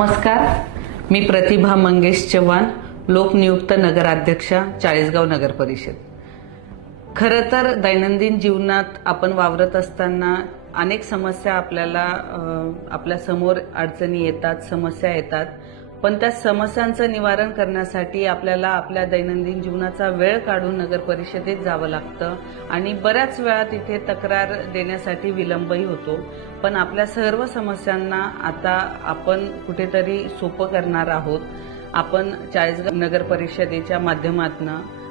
नमस्कार, मी प्रतिभा मंगेश चव्हाण, लोकनियुक्त नगराध्यक्षा, चाळीसगाव नगर परिषद। खरं तर दैनंदिन जीवनात आपण वावरत असताना अनेक समस्या आपल्या समोर अडचणी येतात, समस्या येतात, पण त्या समस्यांचं निवारण करण्यासाठी आपल्याला आपल्या दैनंदिन जीवनाचा वेळ काढून नगर परिषदेत जावं लागतं आणि बऱ्याच वेळा तिथे तक्रार देण्यासाठी विलंबही होतो। पण आपल्या सर्व समस्यांना आता आपण कुठेतरी सोपं करणार आहोत। आपण चाळीसगाव नगर परिषदेच्या माध्यमातून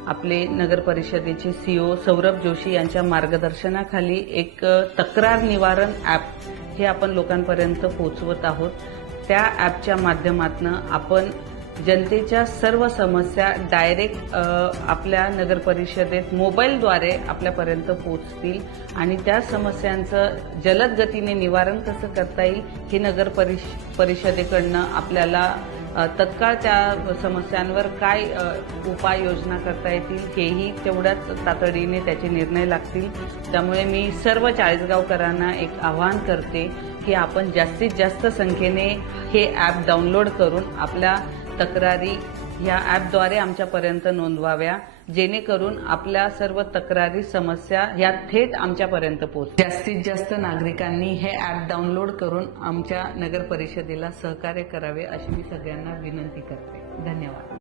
आपले नगर परिषदेचे सीओ सौरभ जोशी यांच्या मार्गदर्शनाखाली एक तक्रार निवारण ॲप हे आपण लोकांपर्यंत पोहोचवत आहोत। त्या ॲपच्या माध्यमातून आपण जनतेच्या सर्व समस्या डायरेक्ट आपल्या नगर परिषदेत मोबाईलद्वारे आपल्यापर्यंत पोहोचतील आणि त्या समस्यांचं जलद गतीने निवारण कसं करता येईल हे नगर परिषदेकडनं आपल्याला तत्काळ त्या समस्यांवर काय उपाययोजना करता येतील हेही तेवढ्याच तातडीने त्याचे निर्णय लागतील। त्यामुळे मी सर्व चाळीसगावकरांना एक आवाहन करते की आपण जास्तीत जास्त संख्येने हे ॲप डाउनलोड करून आपल्या तक्रारी या ॲपद्वारे आमच्यापर्यंत नोंदवाव्या, जेणेकरून आपल्या सर्व तक्रारी समस्या या थेट आमच्यापर्यंत पोहोचतील। जास्तीत जास्त नागरिकांनी हे ॲप डाउनलोड करून आमच्या नगर परिषदेला सहकार्य करावे अशी मी सगळ्यांना विनंती करते। धन्यवाद।